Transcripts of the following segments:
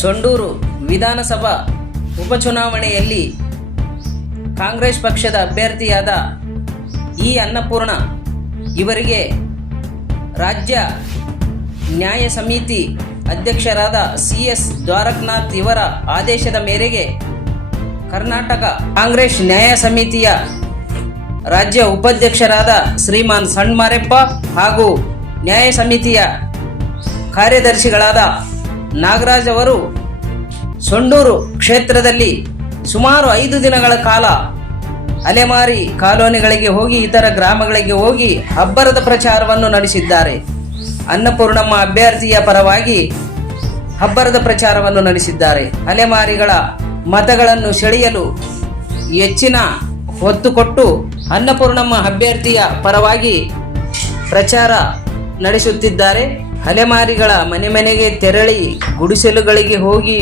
ಸೊಂಡೂರು ವಿಧಾನಸಭಾ ಉಪಚುನಾವಣೆಯಲ್ಲಿ ಕಾಂಗ್ರೆಸ್ ಪಕ್ಷದ ಅಭ್ಯರ್ಥಿಯಾದ ಇ ಅನ್ನಪೂರ್ಣ ಇವರಿಗೆ ರಾಜ್ಯ ನ್ಯಾಯ ಸಮಿತಿ ಅಧ್ಯಕ್ಷರಾದ ಸಿ.ಎಸ್. ದ್ವಾರಕನಾಥ್ ಇವರ ಆದೇಶದ ಮೇರೆಗೆ ಕರ್ನಾಟಕ ಕಾಂಗ್ರೆಸ್ ನ್ಯಾಯ ಸಮಿತಿಯ ರಾಜ್ಯ ಉಪಾಧ್ಯಕ್ಷರಾದ ಶ್ರೀಮಾನ್ ಸಣ್ಮಾರೆಪ್ಪ ಹಾಗೂ ನ್ಯಾಯ ಸಮಿತಿಯ ಕಾರ್ಯದರ್ಶಿಗಳಾದ ನಾಗರಾಜ್ ಅವರು ಸೊಂಡೂರು ಕ್ಷೇತ್ರದಲ್ಲಿ ಸುಮಾರು 5 ದಿನಗಳ ಕಾಲ ಅಲೆಮಾರಿ ಕಾಲೋನಿಗಳಿಗೆ ಹೋಗಿ ಇತರ ಗ್ರಾಮಗಳಿಗೆ ಹೋಗಿ ಅಬ್ಬರದ ಪ್ರಚಾರವನ್ನು ನಡೆಸಿದ್ದಾರೆ. ಅನ್ನಪೂರ್ಣಮ್ಮ ಅಭ್ಯರ್ಥಿಯ ಪರವಾಗಿ ಅಬ್ಬರದ ಪ್ರಚಾರವನ್ನು ನಡೆಸಿದ್ದಾರೆ. ಅಲೆಮಾರಿಗಳ ಮತಗಳನ್ನು ಸೆಳೆಯಲು ಹೆಚ್ಚಿನ ಒತ್ತು ಕೊಟ್ಟು ಅನ್ನಪೂರ್ಣಮ್ಮ ಅಭ್ಯರ್ಥಿಯ ಪರವಾಗಿ ಪ್ರಚಾರ ನಡೆಸುತ್ತಿದ್ದಾರೆ. ಅಲೆಮಾರಿಗಳ ಮನೆ ಮನೆಗೆ ತೆರಳಿ ಗುಡಿಸಲುಗಳಿಗೆ ಹೋಗಿ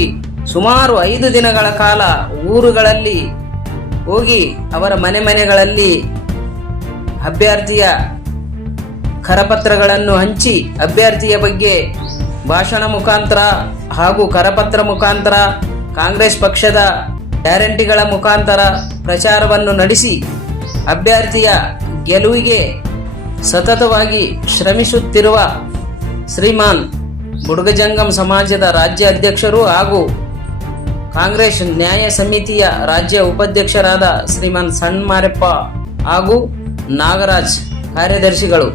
ಸುಮಾರು 5 ದಿನಗಳ ಕಾಲ ಊರುಗಳಲ್ಲಿ ಹೋಗಿ ಅವರ ಮನೆಗಳಲ್ಲಿ ಅಭ್ಯರ್ಥಿಯ ಕರಪತ್ರಗಳನ್ನು ಹಂಚಿ ಅಭ್ಯರ್ಥಿಯ ಬಗ್ಗೆ ಭಾಷಣ ಮುಖಾಂತರ ಹಾಗೂ ಕರಪತ್ರ ಮುಖಾಂತರ ಕಾಂಗ್ರೆಸ್ ಪಕ್ಷದ ಗ್ಯಾರಂಟಿಗಳ ಮುಖಾಂತರ ಪ್ರಚಾರವನ್ನು ನಡೆಸಿ ಅಭ್ಯರ್ಥಿಯ ಗೆಲುವಿಗೆ ಸತತವಾಗಿ ಶ್ರಮಿಸುತ್ತಿರುವ ಶ್ರೀಮಾನ್ ಬುಡಗಜಂಗಮ್ ಸಮಾಜದ ರಾಜ್ಯ ಅಧ್ಯಕ್ಷರು ಹಾಗೂ ಕಾಂಗ್ರೆಸ್ ನ್ಯಾಯ ಸಮಿತಿಯ ರಾಜ್ಯ ಉಪಾಧ್ಯಕ್ಷರಾದ ಶ್ರೀಮಾನ್ ಸಣ್ಮಾರೆಪ್ಪ ಹಾಗೂ ನಾಗರಾಜ್ ಕಾರ್ಯದರ್ಶಿಗಳು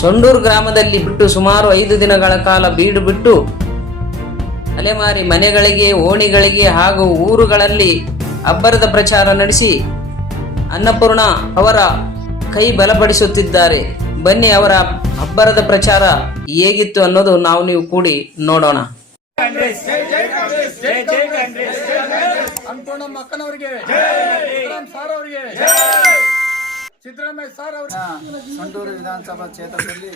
ಸೊಂಡೂರು ಗ್ರಾಮದಲ್ಲಿ ಬಿಟ್ಟು ಸುಮಾರು 5 ದಿನಗಳ ಕಾಲ ಬೀಡು ಬಿಟ್ಟು ಅಲೆಮಾರಿ ಮನೆಗಳಿಗೆ, ಓಣಿಗಳಿಗೆ ಹಾಗೂ ಊರುಗಳಲ್ಲಿ ಅಬ್ಬರದ ಪ್ರಚಾರ ನಡೆಸಿ ಅನ್ನಪೂರ್ಣ ಅವರ ಕೈ ಬಲಪಡಿಸುತ್ತಿದ್ದಾರೆ. ಬನ್ನಿ ಅವರ ಅಬ್ಬರದ ಪ್ರಚಾರ ಹೇಗಿತ್ತು ಅನ್ನೋದು ನೀವು ಕೂಡಿ ನೋಡೋಣ. ಅನ್ನಪೂರ್ಣಮ್ಮ ಅಕ್ಕನವರಿಗೆ, ಸಾರ್ ಅವರಿಗೆ, ಸಿದ್ದರಾಮಯ್ಯ ಸಾರ್ ಅವರಿಗೆ. ಸೊಂಡೂರು ವಿಧಾನಸಭಾ ಕ್ಷೇತ್ರದಲ್ಲಿ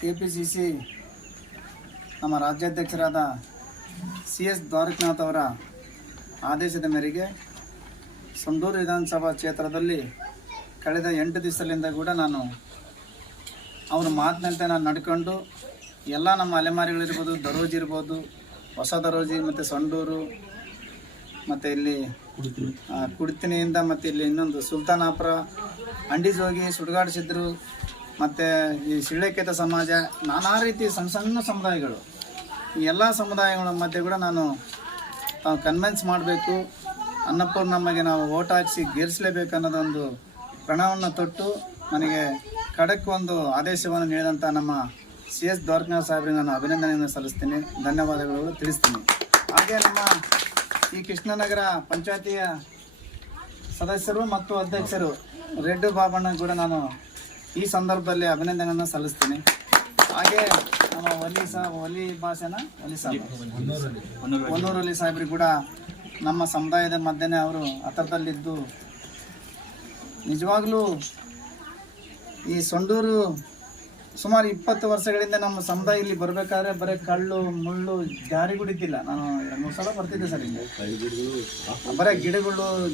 ಕೆಪಿಸಿಸಿ ನಮ್ಮ ರಾಜ್ಯಾಧ್ಯಕ್ಷರಾದ ಸಿ.ಎಸ್. ದ್ವಾರಕನಾಥ್ ಅವರ ಆದೇಶದ ಮೇರೆಗೆ ಸೊಂಡೂರು ವಿಧಾನಸಭಾ ಕ್ಷೇತ್ರದಲ್ಲಿ ಕಳೆದ 8 ದಿವಸದಿಂದ ಕೂಡ ನಾನು ಅವರ ಮಾತಿನಂತೆ ನಾನು ನಡ್ಕೊಂಡು ಎಲ್ಲ ನಮ್ಮ ಅಲೆಮಾರಿಗಳಿರ್ಬೋದು, ದರೋಜಿ ಇರ್ಬೋದು, ಹೊಸ ದರೋಜಿ ಮತ್ತು ಸೊಂಡೂರು ಮತ್ತು ಇಲ್ಲಿ ಕುಡ್ತಿನಿಯಿಂದ ಮತ್ತು ಇಲ್ಲಿ ಇನ್ನೊಂದು ಸುಲ್ತಾನಾಪುರ, ಅಂಡಿಜೋಗಿ, ಸುಡುಗಾಡಿಸಿದ್ರು ಮತ್ತು ಈ ಸಿಳ್ಳೆಕೇತ ಸಮಾಜ, ನಾನಾ ರೀತಿ ಸಣ್ಣ ಸಣ್ಣ ಸಮುದಾಯಗಳು, ಈ ಎಲ್ಲ ಸಮುದಾಯಗಳ ಮಧ್ಯೆ ಕೂಡ ನಾನು ಕನ್ವಿನ್ಸ್ ಮಾಡಬೇಕು, ಅನ್ನಪೂರ್ಣಮ್ಮಗೆ ನಾವು ಓಟ್ ಹಾಕಿಸಿ ಗೆಲ್ಲಿಸಲೇಬೇಕು ಅನ್ನೋದೊಂದು ಪ್ರಣವನ್ನು ತೊಟ್ಟು ನನಗೆ ಖಡಕ್ ಒಂದು ಆದೇಶವನ್ನು ನೀಡಿದಂಥ ನಮ್ಮ ಸಿ.ಎಸ್. ದ್ವಾರಕನಾಥ್ ಸಾಹೇಬರಿಗೆ ನಾನು ಅಭಿನಂದನೆಯನ್ನು ಸಲ್ಲಿಸ್ತೀನಿ, ಧನ್ಯವಾದಗಳು ತಿಳಿಸ್ತೀನಿ. ಹಾಗೆ ನಮ್ಮ ಈ ಕೃಷ್ಣನಗರ ಪಂಚಾಯತಿಯ ಸದಸ್ಯರು ಮತ್ತು ಅಧ್ಯಕ್ಷರು ರೆಡ್ಡು ಬಾಬಣ್ಣ ಕೂಡ ನಾನು ಈ ಸಂದರ್ಭದಲ್ಲಿ ಅಭಿನಂದನೆಯನ್ನು ಸಲ್ಲಿಸ್ತೀನಿ. ಹಾಗೆ ನಮ್ಮ ಒಲಿ ಸಾಹೇಬ್ರಿಗೆ ಕೂಡ ನಮ್ಮ ಸಮುದಾಯದ ಮಧ್ಯೆ ಅವರು ಹತ್ತಿರದಲ್ಲಿದ್ದು ನಿಜವಾಗ್ಲೂ ಈ ಸೊಂಡೂರು ಸುಮಾರು 20 ವರ್ಷಗಳಿಂದ ನಮ್ಮ ಸಮುದಾಯ ಇಲ್ಲಿ ಬರಬೇಕಾದ್ರೆ ಬರೀ ಕಳ್ಳು ಮುಳ್ಳು ಜಾರಿಗುಡಿದ್ದಿಲ್ಲ. ನಾನು 2-3 ಸಲ ಬರ್ತಿದ್ದೆ ಸರ್. ಇಲ್ಲಿ ಬರೀ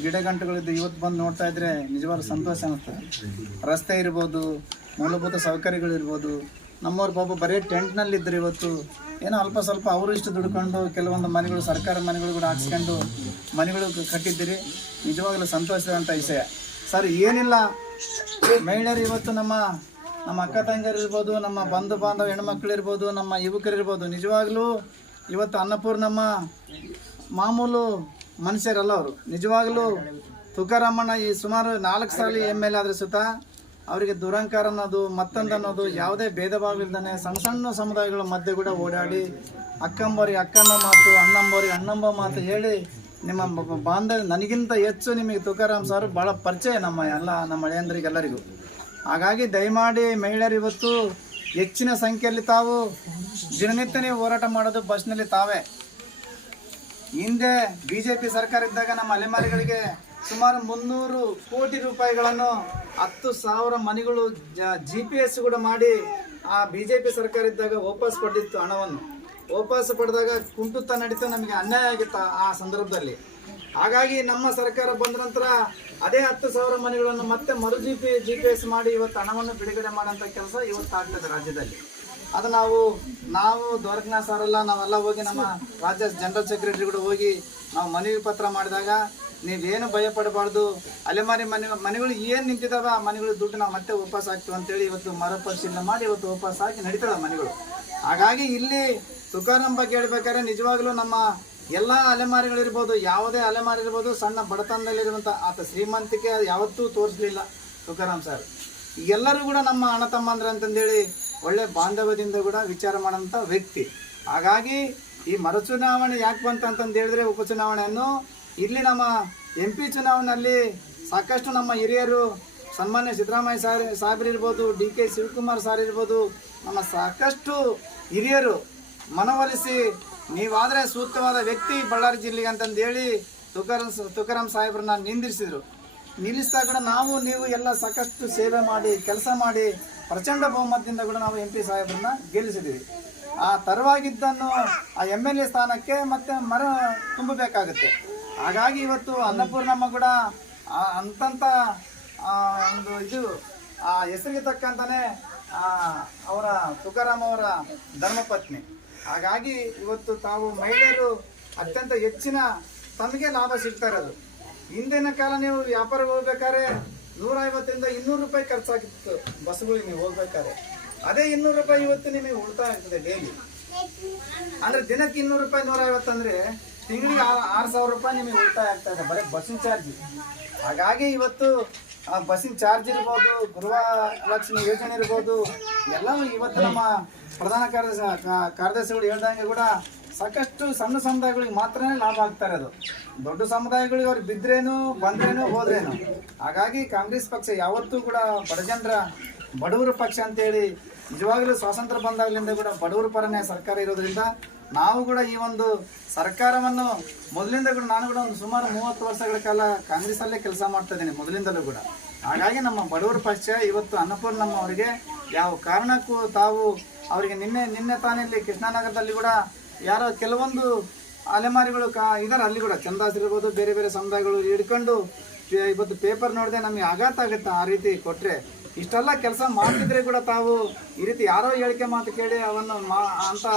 ಗಿಡಗಂಟುಗಳಿದ್ದು ಇವತ್ತು ಬಂದು ನೋಡ್ತಾ ಇದ್ರೆ ನಿಜವಾದ ಸಂತೋಷ ಅನ್ನಿಸ್ತದೆ. ರಸ್ತೆ ಇರ್ಬೋದು, ಮೂಲಭೂತ ಸೌಕರ್ಯಗಳಿರ್ಬೋದು, ನಮ್ಮವ್ರ ಪಾಪ ಬರೀ ಟೆಂಟ್ನಲ್ಲಿದ್ದರು. ಇವತ್ತು ಏನೋ ಅಲ್ಪ ಸ್ವಲ್ಪ ಅವರು ಇಷ್ಟು ದುಡ್ಕೊಂಡು ಕೆಲವೊಂದು ಮನೆಗಳು, ಸರ್ಕಾರ ಮನೆಗಳು ಕೂಡ ಹಾಕ್ಸ್ಕೊಂಡು ಮನೆಗಳು ಕಟ್ಟಿದ್ದೀರಿ. ನಿಜವಾಗಲೂ ಸಂತೋಷದಂಥ ವಿಷಯ ಸರ್. ಏನಿಲ್ಲ, ಮಹಿಳೆಯರು ಇವತ್ತು ನಮ್ಮ ಅಕ್ಕ ತಂಗಿಯರಿರ್ಬೋದು, ನಮ್ಮ ಬಂಧು ಬಾಂಧವ ಹೆಣ್ಮಕ್ಳಿರ್ಬೋದು, ನಮ್ಮ ಯುವಕರಿರ್ಬೋದು, ನಿಜವಾಗ್ಲೂ ಇವತ್ತು ಅನ್ನಪೂರ್ಣಮ್ಮ ಮಾಮೂಲು ಮನುಷ್ಯರಲ್ಲ ಅವರು. ನಿಜವಾಗ್ಲೂ ತುಕಾರಾಮಣ್ಣ ಈ ಸುಮಾರು 4 ಸಾಲ MLA ಆದ್ರೆ ಸುತ್ತ ಅವರಿಗೆ ದುರಂಕಾರ ಅನ್ನೋದು, ಮತ್ತೊಂದು ಅನ್ನೋದು ಯಾವುದೇ ಭೇದ ಭಾವ ಇಲ್ದಾನೆ ಸಣ್ಣ ಸಣ್ಣ ಸಮುದಾಯಗಳ ಮಧ್ಯೆ ಕೂಡ ಓಡಾಡಿ ಅಕ್ಕಂಬರಿಗೆ ಅಕ್ಕನ ಮಾತು, ಅಣ್ಣಂಬರಿಗೆ ಅಣ್ಣಂಬ ಮಾತು ಹೇಳಿ ನಿಮ್ಮ ಬಾಂಧವ್ಯ ನನಗಿಂತ ಹೆಚ್ಚು ನಿಮಗೆ ತುಕಾರಾಮ್ ಸಾರು ಭಾಳ ಪರಿಚಯ ನಮ್ಮ ಹಳೆಯಂದ್ರಿಗೆಲ್ಲರಿಗೂ. ಹಾಗಾಗಿ ದಯಮಾಡಿ ಮಹಿಳೆಯರು ಇವತ್ತು ಹೆಚ್ಚಿನ ಸಂಖ್ಯೆಯಲ್ಲಿ ತಾವು ದಿನನಿತ್ಯ ಹೋರಾಟ ಮಾಡೋದು ಬಸ್ನಲ್ಲಿ ತಾವೇ. ಹಿಂದೆ BJP ಸರ್ಕಾರ ಇದ್ದಾಗ ನಮ್ಮ ಅಲೆಮಾರಿಗಳಿಗೆ ಸುಮಾರು 300 ಕೋಟಿ ರೂಪಾಯಿಗಳನ್ನು 10,000 ಮನೆಗಳು GPS ಕೂಡ ಮಾಡಿ ಆ BJP ಸರ್ಕಾರ ಇದ್ದಾಗ ವಾಪಸ್ ಪಡೆದಿತ್ತು. ಹಣವನ್ನು ವಾಪಸ್ ಪಡೆದಾಗ ಕುಂಟುತ್ತಾ ನಡೀತಾ ನಮಗೆ ಅನ್ಯಾಯ ಆಗಿತ್ತು ಆ ಸಂದರ್ಭದಲ್ಲಿ. ಹಾಗಾಗಿ ನಮ್ಮ ಸರ್ಕಾರ ಬಂದ ನಂತರ ಅದೇ 10,000 ಮನೆಗಳನ್ನು ಮತ್ತೆ ಮರು GPS ಮಾಡಿ ಇವತ್ತು ಹಣವನ್ನು ಬಿಡುಗಡೆ ಮಾಡೋಂಥ ಕೆಲಸ ಇವತ್ತು ಆಗ್ತದೆ ರಾಜ್ಯದಲ್ಲಿ. ಅದು ನಾವು ದ್ವಾರಕನಾಥ್ ಸಾರೆಲ್ಲ ನಾವೆಲ್ಲ ಹೋಗಿ ನಮ್ಮ ರಾಜ್ಯ ಜನರಲ್ ಸೆಕ್ರೆಟರಿ ಕೂಡ ಹೋಗಿ ನಾವು ಮನವಿ ಪತ್ರ ಮಾಡಿದಾಗ ನೀವೇನು ಭಯ ಪಡಬಾರ್ದು, ಅಲೆಮಾರಿ ಮನೆಗಳು ಏನು ನಿಂತಿದ್ದಾವೆ ಆ ಮನೆಗಳು ದುಡ್ಡು ನಾವು ಮತ್ತೆ ವಾಪಸ್ ಹಾಕ್ತೀವಿ ಅಂತೇಳಿ ಇವತ್ತು ಮರುಪರಿಶೀಲನೆ ಮಾಡಿ ಇವತ್ತು ವಾಪಸ್ ಹಾಕಿ ನಡೀತಾವೆ ಮನೆಗಳು. ಹಾಗಾಗಿ ಇಲ್ಲಿ ತುಕಾರಾಮ್ ಬಗ್ಗೆ ಹೇಳ್ಬೇಕಾದ್ರೆ ನಿಜವಾಗ್ಲೂ ನಮ್ಮ ಎಲ್ಲ ಅಲೆಮಾರಿಗಳಿರ್ಬೋದು, ಯಾವುದೇ ಅಲೆಮಾರಿ ಇರ್ಬೋದು, ಸಣ್ಣ ಬಡತನದಲ್ಲಿರುವಂಥ ಆತ ಶ್ರೀಮಂತಿಕೆ ಯಾವತ್ತೂ ತೋರಿಸಲಿಲ್ಲ ತುಕಾರಾಮ್ ಸರ್. ಎಲ್ಲರೂ ಕೂಡ ನಮ್ಮ ಅಣ್ಣ ತಮ್ಮಂದ್ರೆ ಅಂತಂದೇಳಿ ಒಳ್ಳೆ ಬಾಂಧವ್ಯದಿಂದ ಕೂಡ ವಿಚಾರ ಮಾಡೋಂಥ ವ್ಯಕ್ತಿ. ಹಾಗಾಗಿ ಈ ಮರುಚುನಾವಣೆ ಯಾಕೆ ಬಂತಂತಂದು ಹೇಳಿದ್ರೆ ಉಪಚುನಾವಣೆಯನ್ನು ಇಲ್ಲಿ ನಮ್ಮ MP ಚುನಾವಣೆಯಲ್ಲಿ ಸಾಕಷ್ಟು ನಮ್ಮ ಹಿರಿಯರು ಸನ್ಮಾನ್ಯ ಸಿದ್ದರಾಮಯ್ಯ ಸಾಹೇಬ್ರು ಇರ್ಬೋದು, DK ಶಿವಕುಮಾರ್ ಸಾರ್ ಇರ್ಬೋದು, ನಮ್ಮ ಸಾಕಷ್ಟು ಹಿರಿಯರು ಮನವೊಲಿಸಿ ನೀವಾದರೆ ಸೂಕ್ತವಾದ ವ್ಯಕ್ತಿ ಬಳ್ಳಾರಿ ಜಿಲ್ಲೆಗೆ ಅಂತಂದು ಹೇಳಿ ತುಕಾರಾಮ್ ಸಾಹೇಬ್ರನ್ನ ನಿಲ್ಲಿಸಿದಾಗ ಕೂಡ ನೀವು ಎಲ್ಲ ಸಾಕಷ್ಟು ಸೇವೆ ಮಾಡಿ ಕೆಲಸ ಮಾಡಿ ಪ್ರಚಂಡ ಬಹುಮತದಿಂದ ಕೂಡ ನಾವು MP ಸಾಹೇಬ್ರನ್ನ ಗೆಲ್ಲಿಸಿದ್ದೀವಿ. ಆ ತರವಾಗಿದ್ದನ್ನು ಆ MLA ಸ್ಥಾನಕ್ಕೆ ಮತ್ತೆ ತುಂಬಬೇಕಾಗುತ್ತೆ. ಹಾಗಾಗಿ ಇವತ್ತು ಅನ್ನಪೂರ್ಣಮ್ಮ ಕೂಡ ಅಂತಂತ ಒಂದು ಆ ಹೆಸರಿಗೆ ತಕ್ಕಂತಾನೆ ಅವರ ತುಕಾರಾಮ್ ಅವರ ಧರ್ಮಪತ್ನಿ. ಹಾಗಾಗಿ ಇವತ್ತು ತಾವು ಮಹಿಳೆಯರು ಅತ್ಯಂತ ಹೆಚ್ಚಿನ ತಮಗೆ ಲಾಭ ಸಿಗ್ತಾ ಇರೋದು. ಹಿಂದಿನ ಕಾಲ ನೀವು ವ್ಯಾಪಾರಕ್ಕೆ ಹೋಗ್ಬೇಕಾದ್ರೆ 150ರಿಂದ 200 ರೂಪಾಯಿ ಖರ್ಚಾಗಿತ್ತು ಬಸ್ಗಳಿಗೆ ನೀವು ಹೋಗ್ಬೇಕಾದ್ರೆ. ಅದೇ 200 ರೂಪಾಯಿ ಇವತ್ತು ನಿಮಗೆ ಉಳಿತಾಯ ಆಗ್ತದೆ ಡೈಲಿ. ಅಂದ್ರೆ ದಿನಕ್ಕೆ 200 ರೂಪಾಯಿ 150 ಅಂದ್ರೆ ತಿಂಗಳಿಗೆ 6,000 ರೂಪಾಯಿ ನಿಮಗೆ ಉಳಿತಾಯ ಆಗ್ತಾ ಇದೆ ಬರೀ ಬಸ್ಸಿನ ಚಾರ್ಜ್. ಹಾಗಾಗಿ ಇವತ್ತು ಬಸ್ಸಿನ ಚಾರ್ಜ್ ಇರ್ಬೋದು, ಗೃಹಲಕ್ಷ್ಮಿ ಯೋಜನೆ ಇರ್ಬೋದು, ಎಲ್ಲವೂ ಇವತ್ತು ನಮ್ಮ ಪ್ರಧಾನ ಕಾರ್ಯದರ್ಶಿಗಳು ಹೇಳ್ದಂಗೆ ಕೂಡ ಸಾಕಷ್ಟು ಸಣ್ಣ ಸಮುದಾಯಗಳಿಗೆ ಮಾತ್ರನೇ ಲಾಭ ಆಗ್ತಾ ಇರೋದು. ದೊಡ್ಡ ಸಮುದಾಯಗಳಿಗೆ ಅವ್ರು ಬಿದ್ರೇನು ಬಂದ್ರೇನು ಹೋದ್ರೇನು. ಹಾಗಾಗಿ ಕಾಂಗ್ರೆಸ್ ಪಕ್ಷ ಯಾವತ್ತೂ ಕೂಡ ಬಡವರ ಪಕ್ಷ ಅಂತೇಳಿ ನಿಜವಾಗಲೂ ಸ್ವಾತಂತ್ರ್ಯ ಬಂದಾಗಲಿಂದ ಕೂಡ ಬಡವರ ಪರನೇ ಸರ್ಕಾರ ಇರೋದ್ರಿಂದ ನಾವು ಕೂಡ ಈ ಒಂದು ಸರ್ಕಾರವನ್ನು ಮೊದಲಿಂದ ಕೂಡ ನಾನು ಕೂಡ ಒಂದು ಸುಮಾರು 30 ವರ್ಷಗಳ ಕಾಲ ಕಾಂಗ್ರೆಸ್ಸಲ್ಲೇ ಕೆಲಸ ಮಾಡ್ತಾ ಇದ್ದೀನಿ ಮೊದಲಿಂದಲೂ ಕೂಡ. ಹಾಗಾಗಿ ನಮ್ಮ ಬಡವರ ಪಕ್ಷ ಇವತ್ತು ಅನ್ನಪೂರ್ಣಮ್ಮ ಅವರಿಗೆ ಯಾವ ಕಾರಣಕ್ಕೂ ತಾವು ಅವರಿಗೆ ನಿನ್ನೆ ತಾನೇ ಇಲ್ಲಿ ಕೃಷ್ಣನಗರದಲ್ಲಿ ಕೂಡ ಯಾರೋ ಕೆಲವೊಂದು ಅಲೆಮಾರಿಗಳು ಇದ್ದಾರೆ, ಅಲ್ಲಿ ಕೂಡ ಚಂದಾಸ್ ಇರ್ಬೋದು, ಬೇರೆ ಬೇರೆ ಸಮುದಾಯಗಳು ಹಿಡ್ಕೊಂಡು ಇವತ್ತು ಪೇಪರ್ ನೋಡಿದೆ ನಮಗೆ ಆಘಾತ ಆಗುತ್ತೆ. ಆ ರೀತಿ ಕೊಟ್ಟರೆ ಇಷ್ಟೆಲ್ಲ ಕೆಲಸ ಮಾಡ್ತಿದ್ರೆ ಕೂಡ ತಾವು ಈ ರೀತಿ ಯಾರೋ ಹೇಳಿಕೆ ಮಾತು ಕೇಳಿ ಅವನ್ನು ಅಂತ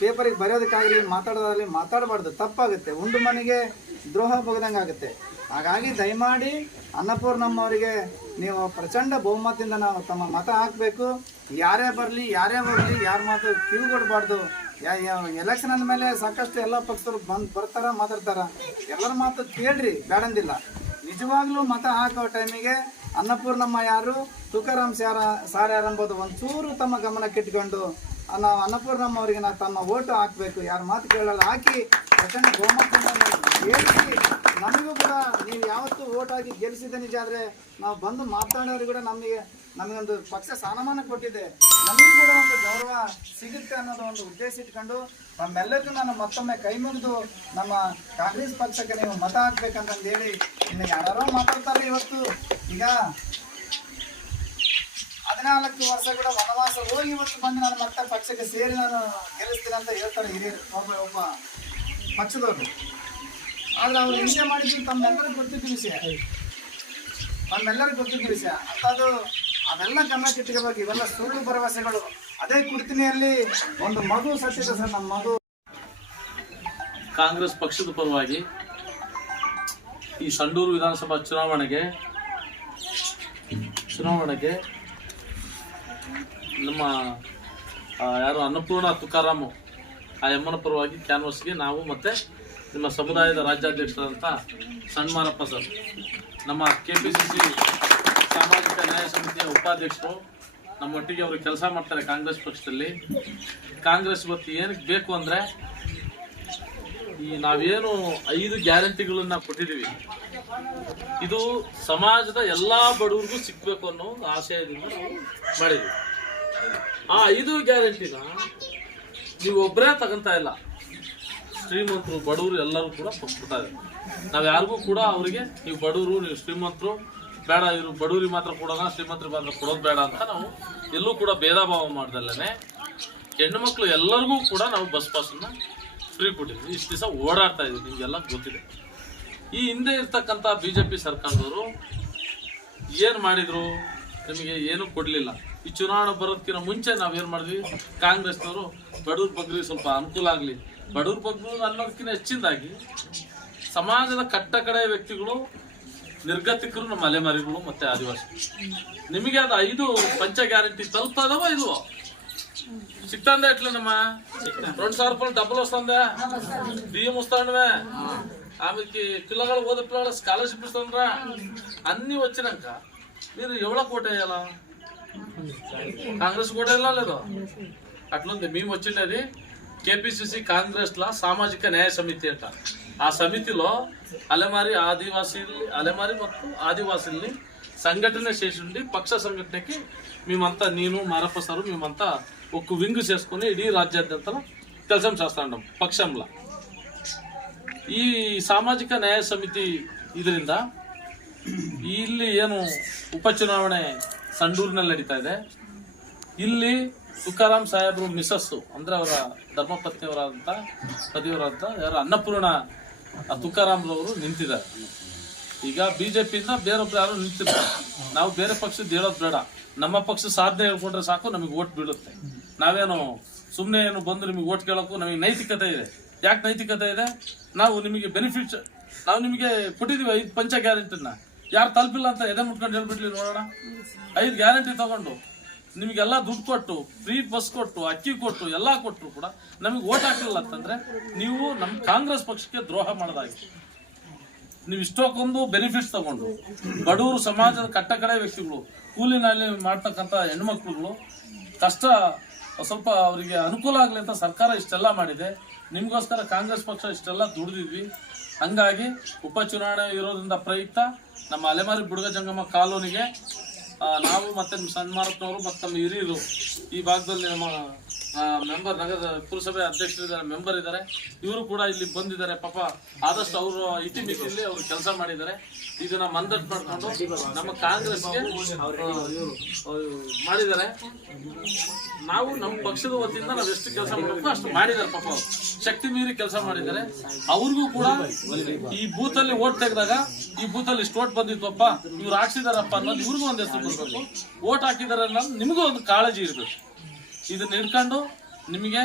ಪೇಪರಿಗೆ ಬರೆಯೋದಕ್ಕಾಗಲಿ ಮಾತಾಡೋದಾಗಲಿ ಮಾತಾಡಬಾರ್ದು, ತಪ್ಪಾಗುತ್ತೆ. ಉಂಡು ಮನೆಗೆ ದ್ರೋಹ ಬಗ್ದಂಗೆ ಆಗುತ್ತೆ. ಹಾಗಾಗಿ ದಯಮಾಡಿ ಅನ್ನಪೂರ್ಣಮ್ಮ ಅವರಿಗೆ ನೀವು ಪ್ರಚಂಡ ಬಹುಮತದಿಂದ ನಾವು ತಮ್ಮ ಮತ ಹಾಕಬೇಕು. ಯಾರೇ ಬರಲಿ ಯಾರೇ ಹೋಗಲಿ ಯಾರ ಮಾತು ಕಿವಿಗೊಡಬಾರ್ದು. ಎಲೆಕ್ಷನ್ ಅಂದಮೇಲೆ ಸಾಕಷ್ಟು ಎಲ್ಲ ಪಕ್ಷದವರು ಬರ್ತಾರ ಮಾತಾಡ್ತಾರ, ಎಲ್ಲರ ಮಾತು ಕೇಳ್ರಿ ಬೇಡಂದಿಲ್ಲ. ನಿಜವಾಗ್ಲೂ ಮತ ಹಾಕೋ ಟೈಮಿಗೆ ಅನ್ನಪೂರ್ಣಮ್ಮ ಯಾರು, ತುಕಾರಾಮ್ ಸಾರ್ ಯಾರು ಅಂಬೋದು ಒಂಚೂರು ತಮ್ಮ ಗಮನಕ್ಕೆ ಇಟ್ಕೊಂಡು ನಾವು ಅನ್ನಪೂರ್ಣಮ್ಮ ಅವರಿಗೆ ನಾವು ತಮ್ಮ ಓಟು ಹಾಕಬೇಕು. ಯಾರ ಮಾತು ಕೇಳಲ್ಲ, ಹಾಕಿ ಪ್ರಚಂಡ ಬಹುಮತದಿಂದ ಗೆಲ್ಲಿಸಿ. ನಮಗೂ ಕೂಡ ನೀವು ಯಾವತ್ತೂ ಓಟ್ ಹಾಕಿ ಗೆಲ್ಲಿಸಿದ ನಿಜ ಆದರೆ ನಾವು ಬಂದು ಮಾತನಾಡೋರು ಕೂಡ ನಮಗೊಂದು ಪಕ್ಷ ಸ್ಥಾನಮಾನ ಕೊಟ್ಟಿದೆ, ನಮಗೂ ಕೂಡ ಒಂದು ಗೌರವ ಸಿಗುತ್ತೆ ಅನ್ನೋದು ಒಂದು ಉದ್ದೇಶ ಇಟ್ಕೊಂಡು ನಮ್ಮೆಲ್ಲರಿಗೂ ನಾನು ಮತ್ತೊಮ್ಮೆ ಕೈ ಮುಗಿದು ನಮ್ಮ ಕಾಂಗ್ರೆಸ್ ಪಕ್ಷಕ್ಕೆ ನೀವು ಮತ ಹಾಕ್ಬೇಕಂತಂದು ಹೇಳಿ ಇನ್ನು ಯಾರೋ ಮಾತಾಡ್ತಾರೆ. ಇವತ್ತು ಈಗ 14 ವರ್ಷ ಕೂಡ ವನವಾಸ ಹೋಗಿ ಇವತ್ತು ಬಂದು ನಾನು ಮತ್ತೆ ಪಕ್ಷಕ್ಕೆ ಸೇರಿ ನಾನು ಗೆಲ್ಲಿಸ್ತೀನಿ ಅಂತ ಹೇಳ್ತಾರೆ ಹಿರಿಯರು, ಒಬ್ಬ ಪಕ್ಷದವರು. ಆದರೆ ಅವ್ರು ಹಿಂಸೆ ಮಾಡಿದ್ದು ತಮ್ಮೆಲ್ಲರಿಗೂ ಗೊತ್ತಿದ್ದ ವಿಷಯ. ಅಂಥದ್ದು ಅವೆಲ್ಲ ಗಮನಕ್ಕೆ ಇಟ್ಕೋಬೇಕು. ಇವೆಲ್ಲ ಸುಳ್ಳು ಭರವಸೆಗಳು. ಅದೇ ಕುರ್ತಿನಿಯಲ್ಲಿ ಒಂದು ಮಗು ಸತ್ತಿದೆ ಸರ್, ನಮ್ಮ ಮಗು. ಕಾಂಗ್ರೆಸ್ ಪಕ್ಷದ ಪರವಾಗಿ ಈ ಸಂಡೂರು ವಿಧಾನಸಭಾ ಚುನಾವಣೆಗೆ ನಮ್ಮ ಯಾರು ಅನ್ನಪೂರ್ಣ ತುಕಾರಾಮು ಆ ಅಮ್ಮನ ಪರವಾಗಿ ಕ್ಯಾನ್ವಸ್ಗೆ ನಾವು ಮತ್ತು ನಿಮ್ಮ ಸಮುದಾಯದ ರಾಜ್ಯಾಧ್ಯಕ್ಷರಾದಂಥ ಸನ್ಮಾನಪ್ಪ ಸರ್, ನಮ್ಮ KPCC ಸಾಮಾಜಿಕ ನ್ಯಾಯ ಸಮಿತಿಯ ಉಪಾಧ್ಯಕ್ಷರು ನಮ್ಮೊಟ್ಟಿಗೆ ಅವರು ಕೆಲಸ ಮಾಡ್ತಾರೆ ಕಾಂಗ್ರೆಸ್ ಪಕ್ಷದಲ್ಲಿ. ಕಾಂಗ್ರೆಸ್ ಇವತ್ತು ಏನಕ್ಕೆ ಬೇಕು ಅಂದರೆ ಈ ನಾವೇನು 5 ಗ್ಯಾರಂಟಿಗಳನ್ನ ಕೊಟ್ಟಿದ್ದೀವಿ, ಇದು ಸಮಾಜದ ಎಲ್ಲ ಬಡವರಿಗೂ ಸಿಗಬೇಕು ಅನ್ನೋ ಆಶಯದಿಂದ ನಾವು ಮಾಡಿದ್ದೀವಿ. ಆ 5 ಗ್ಯಾರಂಟಿನ ನೀವು ಒಬ್ಬರೇ ತಗೊಂತಾ ಇಲ್ಲ, ಶ್ರೀಮಂತರು ಬಡವರು ಎಲ್ಲರೂ ಕೂಡ ಕೊಟ್ಬಿಡ್ತಾ ಇದ್ದಾರೆ. ನಾವು ಯಾರಿಗೂ ಕೂಡ ಅವರಿಗೆ ನೀವು ಬಡವರು ನೀವು ಶ್ರೀಮಂತರು ಬೇಡ, ಇವರು ಬಡವರಿಗೆ ಮಾತ್ರ ಕೊಡೋಣ ಶ್ರೀಮಂತರಿಗೆ ಮಾತ್ರ ಕೊಡೋದು ಬೇಡ ಅಂತ ನಾವು ಎಲ್ಲೂ ಕೂಡ ಭೇದ ಭಾವ ಮಾಡ್ದಲ್ಲೇ ಹೆಣ್ಣು ಮಕ್ಕಳು ಎಲ್ಲರಿಗೂ ಕೂಡ ನಾವು ಬಸ್ ಪಾಸನ್ನು ಫ್ರೀ ಕೊಟ್ಟಿದ್ವಿ. ಇಷ್ಟು ದಿವಸ ಓಡಾಡ್ತಾ ಇದ್ವಿ, ನಿಮಗೆಲ್ಲ ಗೊತ್ತಿದೆ. ಈ ಹಿಂದೆ ಇರ್ತಕ್ಕಂಥ BJP ಸರ್ಕಾರದವರು ಏನು ಮಾಡಿದರು, ನಿಮಗೆ ಏನೂ ಕೊಡಲಿಲ್ಲ. ಈ ಚುನಾವಣೆ ಬರೋದಕ್ಕಿಂತ ಮುಂಚೆ ನಾವೇನ್ ಮಾಡಿದ್ವಿ, ಕಾಂಗ್ರೆಸ್ನವರು ಬಡವ್ರ ಬಗ್ಗೆ ಸ್ವಲ್ಪ ಅನುಕೂಲ ಆಗ್ಲಿ, ಬಡವ್ರ ಬಗ್ಗೆ ಅನ್ನೋದಕ್ಕಿಂತ ಹೆಚ್ಚಿನದಾಗಿ ಸಮಾಜದ ಕಟ್ಟ ಕಡೆ ವ್ಯಕ್ತಿಗಳು, ನಿರ್ಗತಿಕರು, ನಮ್ಮ ಅಲೆಮಾರಿಗಳು ಮತ್ತೆ ಆದಿವಾಸಿ, ನಿಮಗೆ ಅದು 5 ಪಂಚ ಗ್ಯಾರಂಟಿ ತಲುಪ್ತದವ ಇಲ್ವೋ? ಸಿಕ್ತಂದೆ ಇಟ್ಲ ನಮ್ಮ 2,000 ರೂಪಾಯಿ ಡಬಲ್ ವಸ್ತಂದೆ, BM వస్తాండవే, ఆమెకి పిల్లగాళ్ళు ఓద పిల్లగాళ్ళ స్కాలర్షిప్ ఇస్తాండ్రా, అన్ని వచ్చినాక మీరు ఎవడ కోటేయాలా? కాంగ్రెస్ కోటేయాలా లేదో? అట్లుంది. మేము వచ్చిండేది KPCC కాంగ్రెస్ లా సామాజిక న్యాయ సమితి అంట. ఆ సమితిలో అలమారి ಮತ್ತು ఆదివాసీల్ని సంఘటన చేసి ఉండి పక్ష సంఘటనకి మేమంతా, నేను మారప్ప సారు, మేమంతా ఒక వింగ్ చేసుకుని ఇడీ రాజ్యాద్యంత ಕೆಲಸ చేస్తాం పక్షంలో. ಈ ಸಾಮಾಜಿಕ ನ್ಯಾಯ ಸಮಿತಿ ಇದರಿಂದ ಇಲ್ಲಿ ಏನು ಉಪಚುನಾವಣೆ ಸಂಡೂರಿನಲ್ಲಿ ನಡೀತಾ ಇದೆ, ಇಲ್ಲಿ ತುಕಾರಾಮ್ ಸಾಹೇಬ್ರು ಮಿಸಸ್ಸು ಅಂದ್ರೆ ಅವರ ಧರ್ಮಪತ್ನಿಯವರಾದಂಥ ಯಾರು ಅನ್ನಪೂರ್ಣ ತುಕಾರಾಮ್ರವರು ನಿಂತಿದ್ದಾರೆ. ಈಗ ಬಿಜೆಪಿಯಿಂದ ಬೇರೊಬ್ರು ಯಾರು ನಿಂತಿದ್ದಾರೆ. ನಾವು ಬೇರೆ ಪಕ್ಷದ ಹೇಳೋದು ಬೇಡ, ನಮ್ಮ ಪಕ್ಷ ಸಾಧನೆ ಹೇಳ್ಕೊಂಡ್ರೆ ಸಾಕು, ನಮಗೆ ಓಟ್ ಬೀಳುತ್ತೆ. ನಾವೇನು ಸುಮ್ಮನೆ ಏನು ಬಂದು ನಿಮಗೆ ಓಟ್ ಕೇಳೋಕ್ಕೂ ನಮಗೆ ನೈತಿಕತೆ ಇದೆ. ಯಾಕೆ ನೈತಿಕತೆ ಇದೆ? ನಾವು ನಿಮಗೆ ಬೆನಿಫಿಟ್ಸ್ ನಾವು ನಿಮಗೆ ಕೊಟ್ಟಿದ್ದೀವಿ 5 ಪಂಚ ಗ್ಯಾರಂಟಿನ. ಯಾರು ತಲುಪಿಲ್ಲ ಅಂತ ಎದೆ ಮುಟ್ಕೊಂಡು ಹೇಳ್ಬಿಡ್ಲಿ ನೋಡೋಣ. 5 ಗ್ಯಾರಂಟಿ ತಗೊಂಡು ನಿಮಗೆಲ್ಲ ದುಡ್ಡು ಕೊಟ್ಟು, ಫ್ರೀ ಬಸ್ ಕೊಟ್ಟು, ಅಕ್ಕಿ ಕೊಟ್ಟು, ಎಲ್ಲ ಕೊಟ್ಟರು ಕೂಡ ನಮಗೆ ಓಟ್ ಹಾಕಲಿಲ್ಲ ಅಂತಂದ್ರೆ ನೀವು ನಮ್ಮ ಕಾಂಗ್ರೆಸ್ ಪಕ್ಷಕ್ಕೆ ದ್ರೋಹ ಮಾಡೋದಾಗಿ. ನೀವು ಇಷ್ಟಕ್ಕೊಂದು ಬೆನಿಫಿಟ್ಸ್ ತಗೊಂಡು ಬಡವರು, ಸಮಾಜದ ಕಟ್ಟ ಕಡೆ ವ್ಯಕ್ತಿಗಳು, ಕೂಲಿನಲ್ಲಿ ಮಾಡ್ತಕ್ಕಂಥ ಹೆಣ್ಮಕ್ಳುಗಳು ಕಷ್ಟ ಸ್ವಲ್ಪ ಅವರಿಗೆ ಅನುಕೂಲ ಆಗಲಿ ಅಂತ ಸರ್ಕಾರ ಇಷ್ಟೆಲ್ಲ ಮಾಡಿದೆ. ನಿಮಗೋಸ್ಕರ ಕಾಂಗ್ರೆಸ್ ಪಕ್ಷ ಇಷ್ಟೆಲ್ಲ ದುಡಿದಿದ್ವಿ. ಹಂಗಾಗಿ ಉಪಚುನಾವಣೆ ಇರೋದ್ರಿಂದ ಪ್ರಯುಕ್ತ ನಮ್ಮ ಅಲೆಮಾರಿ ಬುಡುಗ ಜಂಗಮ ಕಾಲೋನಿಗೆ ನಾವು ಮತ್ತೆ ನಮ್ಮ ಸನ್ಮಾರಪ್ಪನವರು ಮತ್ತು ನಮ್ಮ ಹಿರಿಯರು, ಈ ಭಾಗದಲ್ಲಿ ನಮ್ಮ ಮೆಂಬರ್, ನಗರ ಪುರಸಭೆ ಅಧ್ಯಕ್ಷರಿದ್ದಾರೆ, ಮೆಂಬರ್ ಇದ್ದಾರೆ, ಇವರು ಕೂಡ ಇಲ್ಲಿ ಬಂದಿದ್ದಾರೆ. ಪಾಪ ಆದಷ್ಟು ಅವರು ಇತಿಮಿತಿಯಲ್ಲಿ ಅವರು ಕೆಲಸ ಮಾಡಿದ್ದಾರೆ. ಇದನ್ನ ಮಂದಟ್ ಮಾಡ್ಕೊಂಡು ನಮ್ಮ ಕಾಂಗ್ರೆಸ್ಗೆ ಮಾಡಿದ್ದಾರೆ. ನಾವು ನಮ್ಮ ಪಕ್ಷದ ವತಿಯಿಂದ ನಾವು ಎಷ್ಟು ಕೆಲಸ ಮಾಡಬೇಕು ಅಷ್ಟು ಮಾಡಿದ್ದಾರೆ. ಪಾಪ ಅವರು ಶಕ್ತಿ ಮೀರಿ ಕೆಲಸ ಮಾಡಿದ್ದಾರೆ. ಅವ್ರಿಗೂ ಕೂಡ ಈ ಬೂತ್ ಅಲ್ಲಿ ಓಟ್ ತೆಗೆದಾಗ ಈ ಬೂತ್ ಅಲ್ಲಿ ಇಷ್ಟು ಓಟ್ ಬಂದಿತ್ತಪ್ಪ, ಇವ್ರು ಹಾಕ್ಸಿದಾರಪ್ಪ ಅನ್ನೋದು ಇವ್ರಿಗೂ ಒಂದು ಹೆಸರು ಬರ್ಬೇಕು. ಓಟ್ ಹಾಕಿದಾರೆ ಅನ್ನೋದು ನಿಮಗೂ ಒಂದು ಕಾಳಜಿ ಇರಬೇಕು. ಇದನ್ನ ಹಿಡ್ಕೊಂಡು ನಿಮಗೆ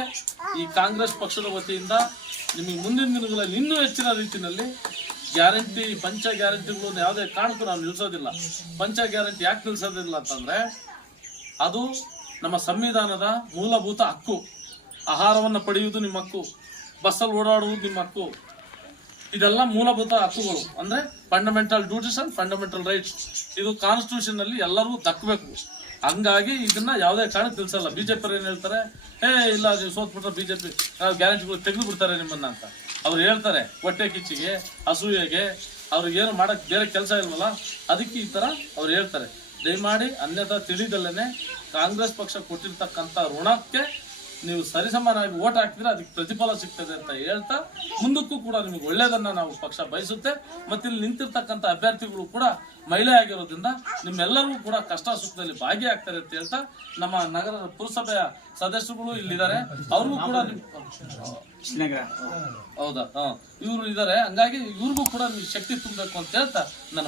ಈ ಕಾಂಗ್ರೆಸ್ ಪಕ್ಷದ ವತಿಯಿಂದ ನಿಮಗೆ ಮುಂದಿನ ದಿನಗಳಲ್ಲಿ ಇನ್ನೂ ಹೆಚ್ಚಿನ ರೀತಿಯಲ್ಲಿ ಗ್ಯಾರಂಟಿ, ಪಂಚ ಗ್ಯಾರಂಟಿಗಳು ಯಾವುದೇ ಕಾರಣಕ್ಕೂ ನಾವು ನಿಲ್ಲಿಸೋದಿಲ್ಲ. ಪಂಚ ಗ್ಯಾರಂಟಿ ಯಾಕೆ ನಿಲ್ಲಿಸೋದಿಲ್ಲ ಅಂತಂದ್ರೆ ಅದು ನಮ್ಮ ಸಂವಿಧಾನದ ಮೂಲಭೂತ ಹಕ್ಕು. ಆಹಾರವನ್ನು ಪಡೆಯುವುದು ನಿಮ್ಮ ಹಕ್ಕು, ಬಸ್ಸಲ್ಲಿ ಓಡಾಡುವುದು ನಿಮ್ಮ ಹಕ್ಕು. ಇದೆಲ್ಲ ಮೂಲಭೂತ ಹಕ್ಕುಗಳು, ಅಂದ್ರೆ fundamental duties and fundamental rights. ಇದು ಕಾನ್ಸ್ಟಿಟ್ಯೂಷನ್ ಅಲ್ಲಿ ಎಲ್ಲರೂ ದಕ್ಕಬೇಕು. ಹಂಗಾಗಿ ಇದನ್ನ ಯಾವುದೇ ಕಾರಣಕ್ಕೆ ತಿಳಿಸಲ್ಲ. ಬಿಜೆಪಿ ಏನ್ ಹೇಳ್ತಾರೆ, ಇಲ್ಲ ನೀವು ಸೋತ್ಬಿಟ್ರೆ ಬಿಜೆಪಿ ಗ್ಯಾರಂಟಿಗಳು ತೆಗೆದು ಬಿಡ್ತಾರೆ ನಿಮ್ಮನ್ನ ಅಂತ ಅವ್ರು ಹೇಳ್ತಾರೆ. ಹೊಟ್ಟೆ ಕಿಚ್ಚಿಗೆ, ಅಸೂಯೆಗೆ, ಅವ್ರಿಗೆ ಏನು ಮಾಡಕ್ ಬೇರೆ ಕೆಲಸ ಇಲ್ವಲ್ಲ, ಅದಕ್ಕೆ ಈ ತರ ಅವ್ರು ಹೇಳ್ತಾರೆ. ದಯಮಾಡಿ ಅನ್ಯತಾ ತಿಳಿದಲ್ಲೇ ಕಾಂಗ್ರೆಸ್ ಪಕ್ಷ ಕೊಟ್ಟಿರ್ತಕ್ಕಂಥ ಋಣಕ್ಕೆ ನೀವು ಸರಿಸಮಾನಾಗಿ ಓಟ್ ಹಾಕಿದ್ರೆ ಅದಕ್ಕೆ ಪ್ರತಿಫಲ ಸಿಗ್ತದೆ ಅಂತ ಹೇಳ್ತಾ, ಮುಂದಕ್ಕೂ ಕೂಡ ನಿಮಗೆ ಒಳ್ಳೇದನ್ನ ನಾವು ಪಕ್ಷ ಬಯಸುತ್ತೆ. ಮತ್ತೆ ಇಲ್ಲಿ ನಿಂತಿರ್ತಕ್ಕಂಥ ಅಭ್ಯರ್ಥಿಗಳು ಕೂಡ ಮಹಿಳೆ ಆಗಿರೋದ್ರಿಂದ ನಿಮ್ಮೆಲ್ಲರಿಗೂ ಕೂಡ ಕಷ್ಟ ಸುಖದಲ್ಲಿ ಭಾಗಿಯಾಗ್ತಾರೆ ಅಂತ ಹೇಳ್ತಾ, ನಮ್ಮ ನಗರ ಪುರಸಭೆಯ ಸದಸ್ಯರುಗಳು ಇಲ್ಲಿದ್ದಾರೆ, ಅವ್ರಿಗೂ ಕೂಡ ಹೌದಾ ಇವರು ಇದ್ದಾರೆ. ಹಂಗಾಗಿ ಇವ್ರಿಗೂ ಕೂಡ ನೀವು ಶಕ್ತಿ ತುಂಬಬೇಕು ಅಂತ ಹೇಳ್ತಾ ನನ್ನ